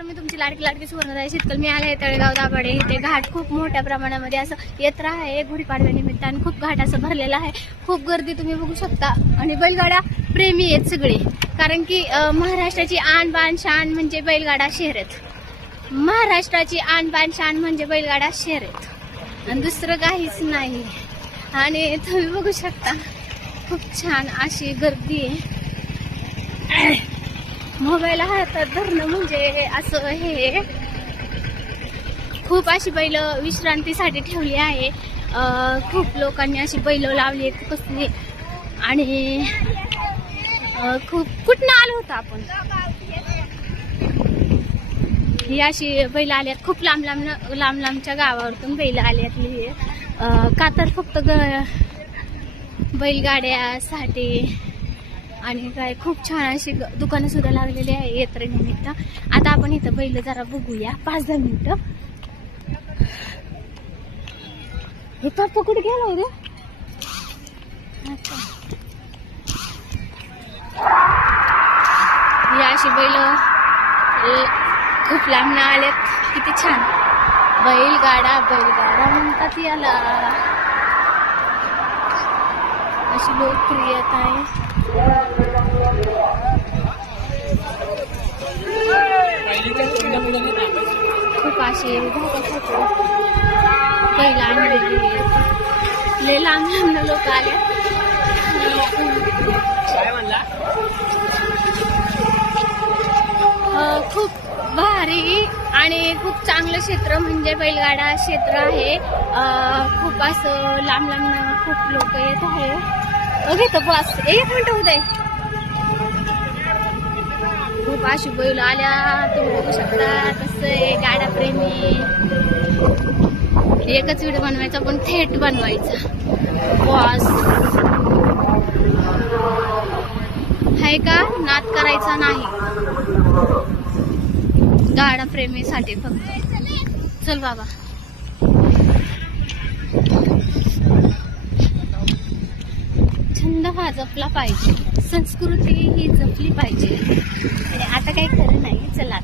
नमस्कार, मी तुमची लाडकी सुवर्णराय शेतकरी. मी आले तळेगाव दाभाडे. इथे घाट खूप मोठ्या प्रमाणामध्ये असं यात्रा आहे. गुढीपाडव्यानिमित्ताने खूप घाट असं भरलेला आहे. खूप गर्दी तुम्ही बघू शकता. आणि बैलगाडा प्रेमी आहेत सगळे, कारण की महाराष्ट्राची आन बान शान म्हणजे बैलगाडा शर्यत. महाराष्ट्राची आन बान शान म्हणजे बैलगाडा शर्यत आणि दुसरं काहीच नाही. आणि तुम्ही बघू शकता खूप छान अशी गर्दी आहे. मोबाईल हातात धरणं म्हणजे असं हे खूप अशी बैल विश्रांतीसाठी ठेवली आहे. खूप लोकांनी अशी बैल लावली कसली. आणि खूप कुठनं आलो होतो आपण. ही अशी बैल आल्यात खूप लांब लांबच्या गावावरतून बैल आल्यातली. का तर फक्त बैलगाड्यासाठी. आणि काय खूप छान अशी दुकानं सुद्धा लागलेली आहे यात्रेनिमित्त. आता आपण इथं बैल जरा बघूया 5-10 मिनिटं. हे पप्पा कुठे गेलाय रे. ही अशी बैल खूप लांब आल्यात. किती छान बैलगाडा म्हणतात याला. अशी लोकप्रियता आहे. खूप असे बैल आणलेली लय लांब लोक आले. खूप भारी आणि खूप चांगलं क्षेत्र म्हणजे बैलगाडा क्षेत्र आहे. खूप असं लांब खूप लोक येत आहे. ओके तर बस 1 मिनिट होत आहे. खूप अशी बैल आल्या तुम्ही बघू शकता. तसं गाडा प्रेमी एकच व्हिडिओ बनवायचा पण थेट बनवायचा. बॉस आहे का, नाद करायचा नाही. गाडा प्रेमीसाठी फक्त. चल बाबा. छंद हा जपला पाहिजे, संस्कृती ही जपली पाहिजे. आता काही खरं नाही. चला.